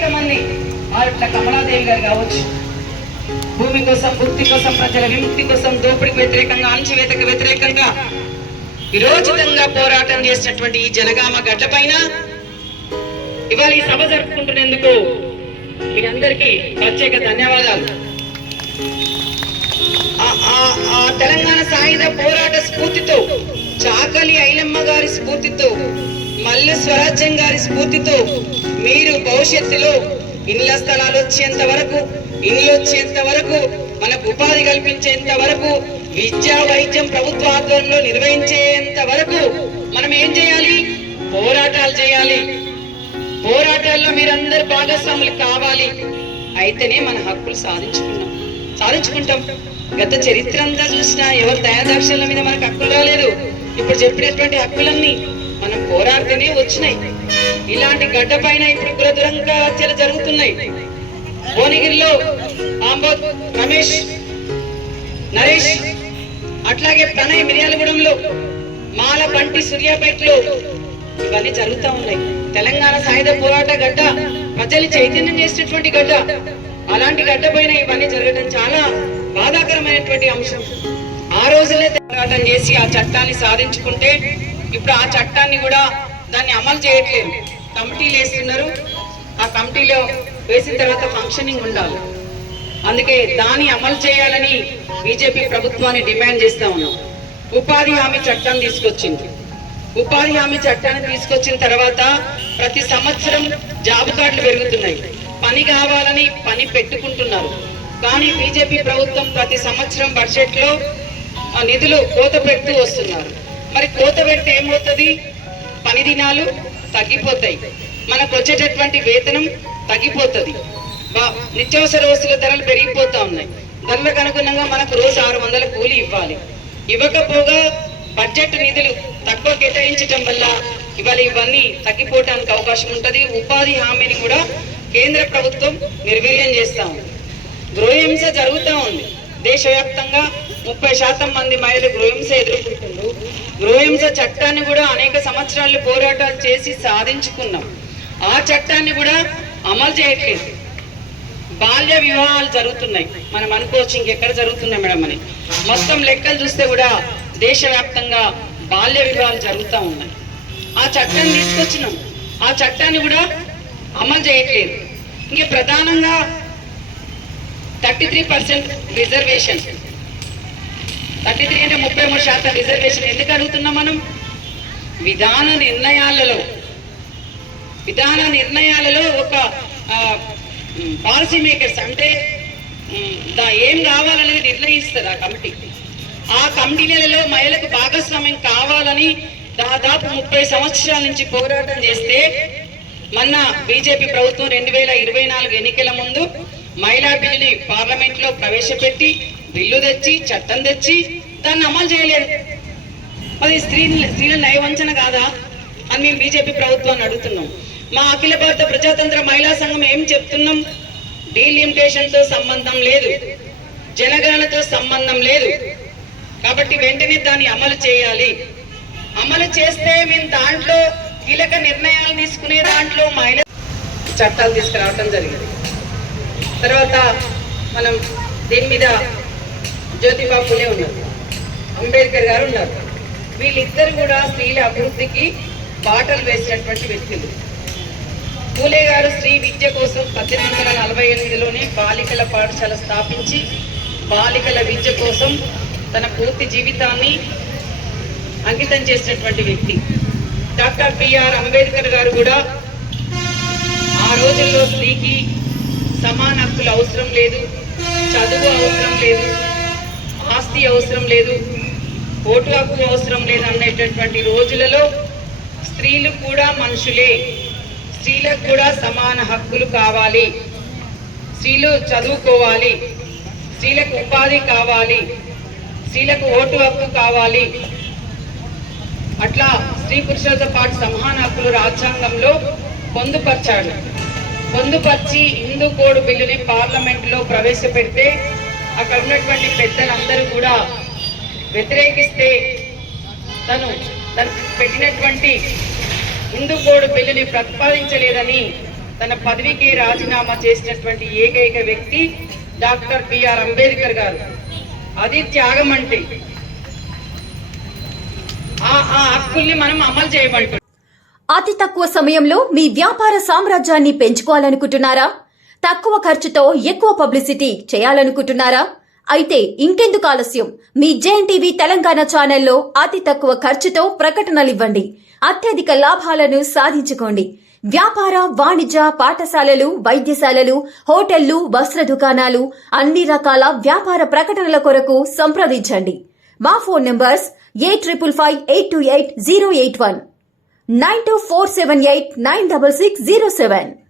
అనేక మంది ఇట్లా కమలాదేవి గారు కావచ్చు, భూమి కోసం, భక్తి కోసం, ప్రజల విముక్తి కోసం, దోపిడికి వ్యతిరేకంగా, అణచివేతకు వ్యతిరేకంగా విరోచితంగా పోరాటం చేసినటువంటి ఈ జనగామ గడ్డ పైన ఇవాళ ఈ సభ జరుపుకుంటున్నందుకు మీ అందరికీ ప్రత్యేక ధన్యవాదాలు. ఆ తెలంగాణ సాయుధ పోరాట స్ఫూర్తితో, చాకలి ఐలమ్మ గారి స్ఫూర్తితో, మల్లు స్వరాజ్యం గారి స్ఫూర్తితో మీరు భవిష్యత్తులో ఇళ్ల స్థలాలు వచ్చేంత వరకు, ఇల్లు వచ్చేంత వరకు, మనకు ఉపాధి కల్పించేంత వరకు, విద్యా వైద్యం ప్రభుత్వ ఆధ్వర్యంలో నిర్వహించేంత వరకు మనం ఏం చేయాలి? పోరాటాలు చేయాలి. పోరాటాల్లో మీరందరూ భాగస్వాములు కావాలి. అయితేనే మన హక్కులు సాధించుకుంటాం. గత చరిత్ర అంతా చూసినా ఎవరు దయాదాక్షల మీద మనకు హక్కులు రాలేదు. ఇప్పుడు చెప్పినటువంటి హక్కులన్నీ మనం పోరాడితేనే వచ్చినాయి. ఇలాంటి గడ్డ పైన ఇప్పుడు కులదురంగా హత్యలు జరుగుతున్నాయి. భువనగిరిలో ఆంబోత్ రమేష్, నరేష్, అట్లాగే ప్రణయ్ మిర్యాలగూడెంలో, మాల పంటి సూర్యాపేటలో ఇవన్నీ జరుగుతూ ఉన్నాయి. తెలంగాణ సాయుధ పోరాట గడ్డ, ప్రజలు చైతన్యం చేసినటువంటి గడ్డ. అలాంటి గడ్డ పైన ఇవన్నీ జరగడం చాలా బాధాకరమైనటువంటి అంశం. ఆ రోజులే పోరాటం చేసి ఆ చట్టాన్ని సాధించుకుంటే ఇప్పుడు ఆ చట్టాన్ని కూడా దాన్ని అమలు చేయట్లేదు. కమిటీలు వేస్తున్నారు. ఆ కమిటీలో వేసిన తర్వాత ఫంక్షనింగ్ ఉండాలి. అందుకే దాన్ని అమలు చేయాలని బీజేపీ ప్రభుత్వాన్ని డిమాండ్ చేస్తా ఉన్నాం. ఉపాధి హామీ చట్టాన్ని తీసుకొచ్చింది. ఉపాధి హామీ చట్టాన్ని తీసుకొచ్చిన తర్వాత ప్రతి సంవత్సరం జాబ్ కార్డులు పెరుగుతున్నాయి. పని కావాలని పని పెట్టుకుంటున్నారు. కానీ బీజేపీ ప్రభుత్వం ప్రతి సంవత్సరం బడ్జెట్ లో నిధులు కోత పెడుతూ వస్తున్నారు. మరి కోత పెడితే ఏమవుతుంది? పని దినాలు తగ్గిపోతాయి, మనకు వచ్చేటటువంటి వేతనం తగ్గిపోతుంది, నిత్యావసర వస్తువుల ధరలు పెరిగిపోతా ఉన్నాయి. ధరలకు అనుగుణంగా మనకు రోజు 600 కూలీ ఇవ్వాలి. ఇవ్వకపోగా బడ్జెట్ నిధులు తక్కువ కేటాయించడం వల్ల ఇవాళ ఇవన్నీ తగ్గిపోవడానికి అవకాశం ఉంటుంది. ఉపాధి హామీని కూడా కేంద్ర ప్రభుత్వం నిర్వీర్యం చేస్తా ఉంది. గృహహింస జరుగుతూ ఉంది. దేశవ్యాప్తంగా 30% మంది మహిళలు గృహహింస ఎదుర్కొంటున్నారు. గృహహింస చట్టాన్ని కూడా అనేక సంవత్సరాలు పోరాటాలు చేసి సాధించుకున్నాం. ఆ చట్టాన్ని కూడా అమలు చేయట్లేదు. బాల్య వివాహాలు జరుగుతున్నాయి. మనం అనుకోవచ్చు ఇంకెక్కడ జరుగుతున్నాయి మేడం అని. మొత్తం లెక్కలు చూస్తే కూడా దేశవ్యాప్తంగా బాల్య వివాహాలు జరుగుతూ ఉన్నాయి. ఆ చట్టాన్ని తీసుకొచ్చినాం. ఆ చట్టాన్ని కూడా అమలు చేయట్లేదు. ఇంకే ప్రధానంగా 33% రిజర్వేషన్, 33 అంటే 33% రిజర్వేషన్ ఎందుకు అడుగుతున్నాం మనం? విధాన నిర్ణయాలలో ఒక పాలసీ మేకర్స్ అంటే ఏం కావాలనేది నిర్ణయిస్తారు ఆ కమిటీ. ఆ కమిటీలలో మహిళలకు భాగస్వామ్యం కావాలని దాదాపు 30 సంవత్సరాల నుంచి పోరాటం చేస్తే మొన్న బీజేపీ ప్రభుత్వం 2024 ఎన్నికల ముందు మహిళా బిల్లుని పార్లమెంట్ లో ప్రవేశపెట్టి బిల్లు తెచ్చి చట్టం తెచ్చి దాన్ని అమలు చేయలేదు. అది స్త్రీల నయవంచన కాదా అని మేము బీజేపీ ప్రభుత్వాన్ని అడుగుతున్నాం. మా అఖిల భారత ప్రజాతంత్ర మహిళా సంఘం ఏం చెప్తున్నాం? డీలిమిటేషన్ తో సంబంధం లేదు, జనగణనతో సంబంధం లేదు. కాబట్టి వెంటనే దాన్ని అమలు చేయాలి. అమలు చేస్తే మేము దాంట్లో కీలక నిర్ణయాలు తీసుకునే దాంట్లో మహిళా చట్టాలు తీసుకురావడం జరిగింది. తర్వాత మనం దీని మీద జ్యోతిబా ఫులే ఉన్నారు, అంబేద్కర్ గారు ఉన్నారు. వీళ్ళిద్దరు కూడా స్త్రీల అభివృద్ధికి బాటలు వేసినటువంటి వ్యక్తులు. ఫూలే గారు స్త్రీ విద్య కోసం 1848లోనే బాలికల పాఠశాల స్థాపించి బాలికల విద్య కోసం తన పూర్తి జీవితాన్ని అంకితం చేసినటువంటి వ్యక్తి. డాక్టర్ బిఆర్ అంబేద్కర్ గారు కూడా ఆ రోజుల్లో స్త్రీకి సమాన హక్కులు అవసరం లేదు, చదువు అవసరం లేదు, ఆస్తి అవసరం లేదు, ఓటు హక్కు అవసరం లేదు అనేటటువంటి రోజులలో స్త్రీలు కూడా మనుషులే, స్త్రీలకు కూడా సమాన హక్కులు కావాలి, స్త్రీలు చదువుకోవాలి, స్త్రీలకు ఉపాధి కావాలి, స్త్రీలకు ఓటు హక్కు కావాలి. అట్లా స్త్రీ పురుషులతో పాటు సమాన హక్కులు రాజ్యాంగంలో పొందుపరిచాడు. పొందుపరిచి హిందూ కోడ్ బిల్లుని పార్లమెంట్ లో ప్రవేశపెడితే అక్కడ ఉన్నటువంటి పెద్దలందరూ కూడా వ్యతిరేకిస్తే తను పెట్టినటువంటి హిందూ కోడ్ బిల్లుని ప్రతిపాదించలేదని తన పదవికి రాజీనామా చేసినటువంటి ఏకైక వ్యక్తి డాక్టర్ బిఆర్ అంబేద్కర్ గారు. అది త్యాగం అంటే. ఆ హక్కుల్ని మనం అమలు చేయబడుతుంది. అతి తక్కువ సమయంలో మీ వ్యాపార సామ్రాజ్యాన్ని పెంచుకోవాలనుకుంటున్నారా? తక్కువ ఖర్చుతో ఎక్కువ పబ్లిసిటీ చేయాలనుకుంటున్నారా? అయితే ఇంకెందుకు ఆలస్యం? మీ జేఎన్టీవీ తెలంగాణ ఛానల్లో అతి తక్కువ ఖర్చుతో ప్రకటనలు ఇవ్వండి. అత్యధిక లాభాలను సాధించుకోండి. వ్యాపార, వాణిజ్య, పాఠశాలలు, వైద్యశాలలు, హోటళ్లు, వస్త్ర దుకాణాలు, అన్ని రకాల వ్యాపార ప్రకటనల కొరకు సంప్రదించండి. మా ఫోన్ నంబర్స్ 8558280881 9247896607.